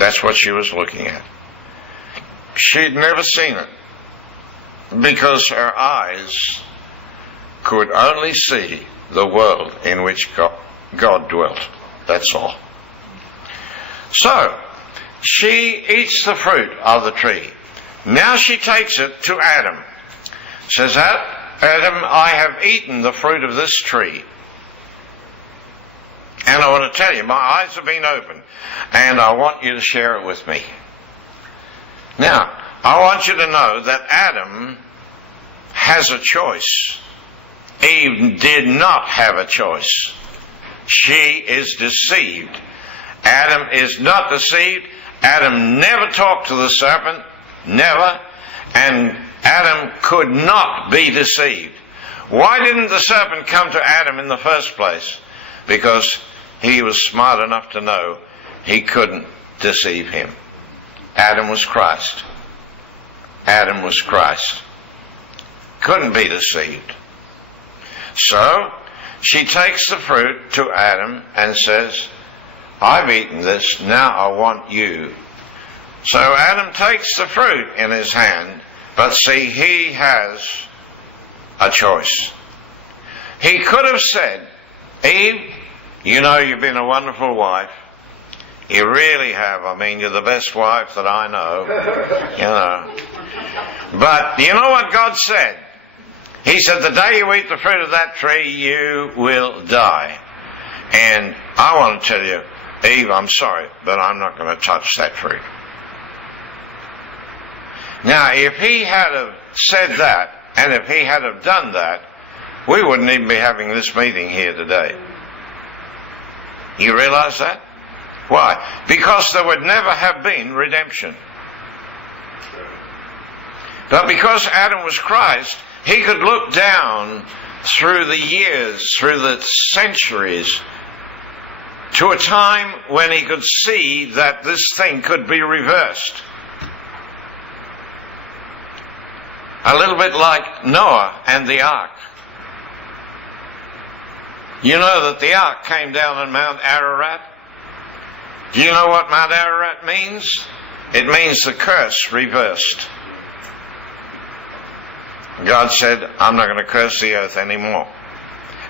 That's what she was looking at. She'd never seen it because her eyes could only see the world in which God dwelt. That's all. So, she eats the fruit of the tree. Now she takes it to Adam. Says, Adam, I have eaten the fruit of this tree. And I want to tell you, my eyes have been opened, and I want you to share it with me. Now, I want you to know that Adam has a choice. Eve did not have a choice. She is deceived. Adam is not deceived. Adam never talked to the serpent, never, and Adam could not be deceived. Why didn't the serpent come to Adam in the first place? Because he was smart enough to know he couldn't deceive him. Adam was Christ. Adam was Christ. Couldn't be deceived. So, she takes the fruit to Adam and says, I've eaten this, now I want you. So Adam takes the fruit in his hand, but see, he has a choice. He could have said, Eve, you know you've been a wonderful wife. You really have. I mean, you're the best wife that I know. You know. But you know what God said? He said, the day you eat the fruit of that tree, you will die. And I want to tell you, Eve, I'm sorry, but I'm not going to touch that fruit. Now, if he had have said that, and if he had have done that, we wouldn't even be having this meeting here today. You realize that? Why? Because there would never have been redemption. But because Adam was Christ, he could look down through the years, through the centuries, to a time when he could see that this thing could be reversed. A little bit like Noah and the ark. You know that the ark came down on Mount Ararat? Do you know what Mount Ararat means? It means the curse reversed. God said, I'm not going to curse the earth anymore.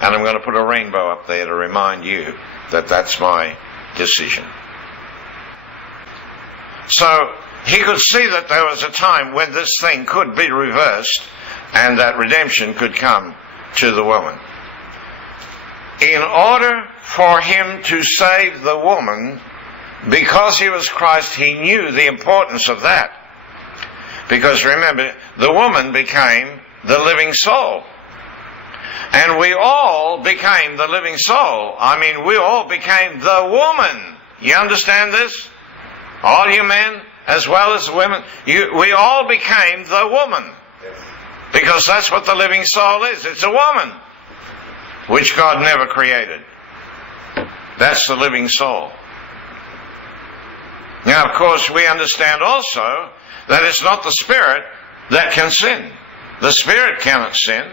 And I'm going to put a rainbow up there to remind you that that's my decision. So, he could see that there was a time when this thing could be reversed and that redemption could come to the woman. In order for him to save the woman, because he was Christ, he knew the importance of that. Because remember, the woman became the living soul. And we all became the living soul. I mean, we all became the woman. You understand this? All you men, as well as women, we all became the woman. Because that's what the living soul is. It's a woman, which God never created. That's the living soul. Now, of course, we understand also that it's not the spirit that can sin. The spirit cannot sin.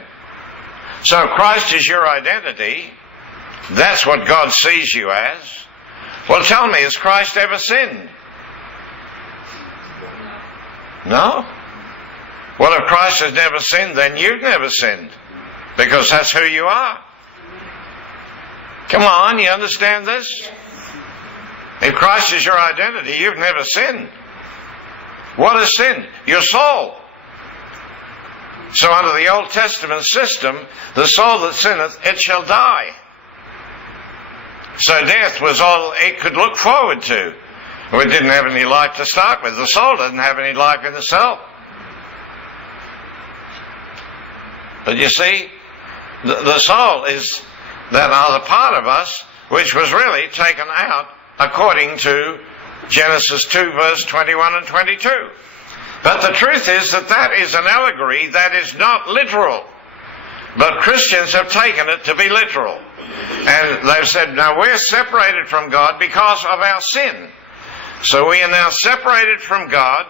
So if Christ is your identity, that's what God sees you as. Well, tell me, has Christ ever sinned? No? Well, if Christ has never sinned, then you've never sinned. Because that's who you are. Come on, you understand this? If Christ is your identity, you've never sinned. What is sin? Your soul. So under the Old Testament system, the soul that sinneth, it shall die. So death was all it could look forward to. Well, it didn't have any life to start with. The soul doesn't have any life in itself. But you see, the soul is that other part of us which was really taken out according to Genesis 2 verse 21 and 22. But the truth is that is an allegory that is not literal. But Christians have taken it to be literal. And they've said, now we're separated from God because of our sin. So we are now separated from God,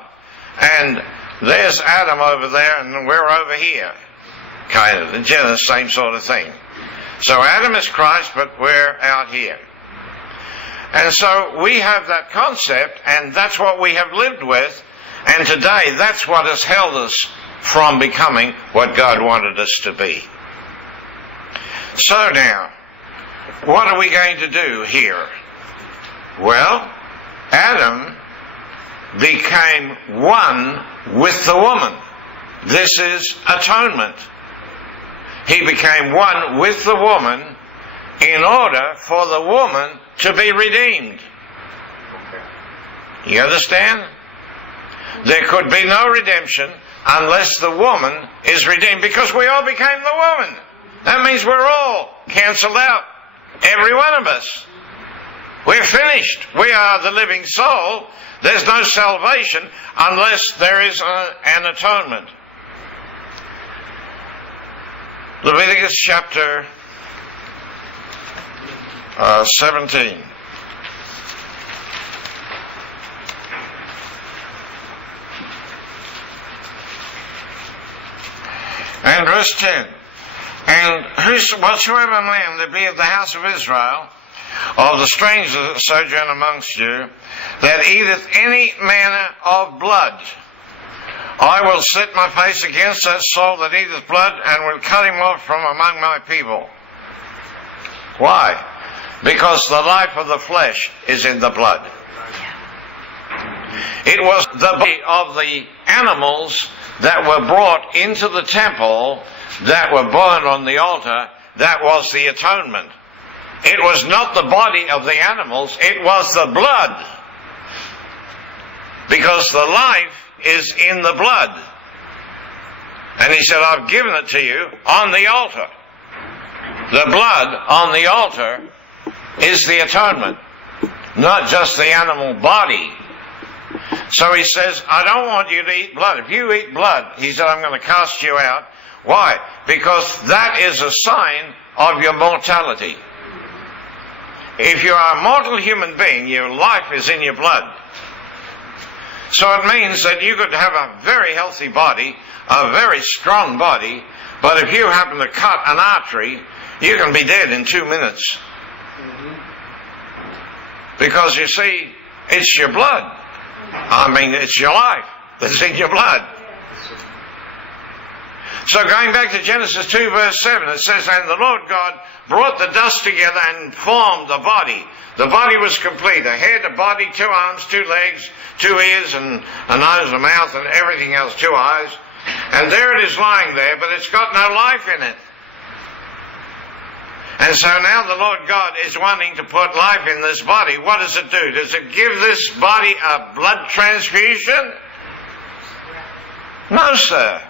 and there's Adam over there and we're over here. Kind of, the same sort of thing. So Adam is Christ, but we're out here. And so we have that concept, and that's what we have lived with, and today that's what has held us from becoming what God wanted us to be. So now, what are we going to do here? Well, Adam became one with the woman. This is atonement. He became one with the woman in order for the woman to be redeemed. You understand? There could be no redemption unless the woman is redeemed, because we all became the woman. That means we're all cancelled out. Every one of us. We're finished. We are the living soul. There's no salvation unless there is an atonement. Leviticus chapter 17. And verse 10. And whatsoever man there be of the house of Israel, of the strangers that sojourn amongst you, that eateth any manner of blood, I will set my face against that soul that eateth blood, and will cut him off from among my people. Why? Because the life of the flesh is in the blood. It was the body of the animals that were brought into the temple, that were burned on the altar, that was the atonement. It was not the body of the animals, it was the blood. Because the life is in the blood. And he said, I've given it to you on the altar. The blood on the altar is the atonement, not just the animal body. So he says, I don't want you to eat blood. If you eat blood, he said, I'm going to cast you out. Why? Because that is a sign of your mortality. If you are a mortal human being, your life is in your blood. So it means that you could have a very healthy body, a very strong body, but if you happen to cut an artery, you can be dead in 2 minutes. Because you see, it's your blood. I mean, it's your life that's in your blood. So going back to Genesis 2 verse 7, it says, and the Lord God brought the dust together and formed the body. The body was complete. A head, a body, 2 arms, 2 legs, 2 ears, and a nose, a mouth, and everything else, 2 eyes. And there it is lying there, but it's got no life in it. And so now the Lord God is wanting to put life in this body. What does it do? Does it give this body a blood transfusion? No, sir.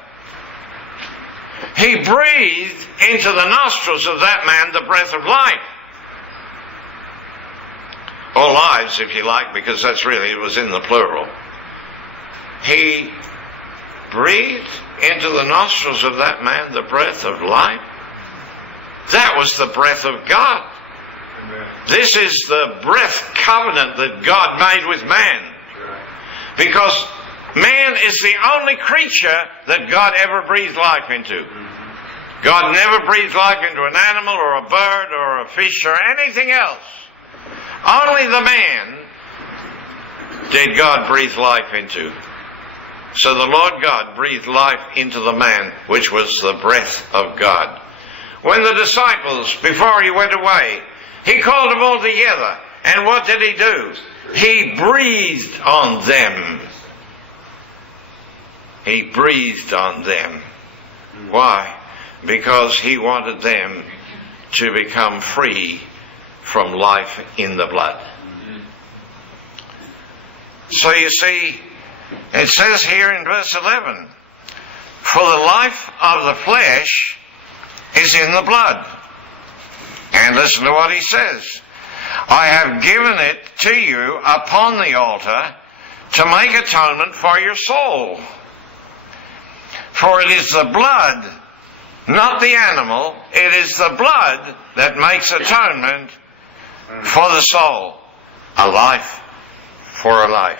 He breathed into the nostrils of that man the breath of life. Or lives, if you like, because that's really, it was in the plural. He breathed into the nostrils of that man the breath of life. That was the breath of God. Amen. This is the breath covenant that God made with man. Because man is the only creature that God ever breathed life into. God never breathed life into an animal or a bird or a fish or anything else. Only the man did God breathe life into. So the Lord God breathed life into the man, which was the breath of God. When the disciples, before he went away, he called them all together. And what did he do? He breathed on them. He breathed on them. Why? Because he wanted them to become free from life in the blood. So you see, it says here in verse 11, for the life of the flesh is in the blood. And listen to what he says. I have given it to you upon the altar to make atonement for your soul. For it is the blood, not the animal, it is the blood that makes atonement for the soul. A life for a life.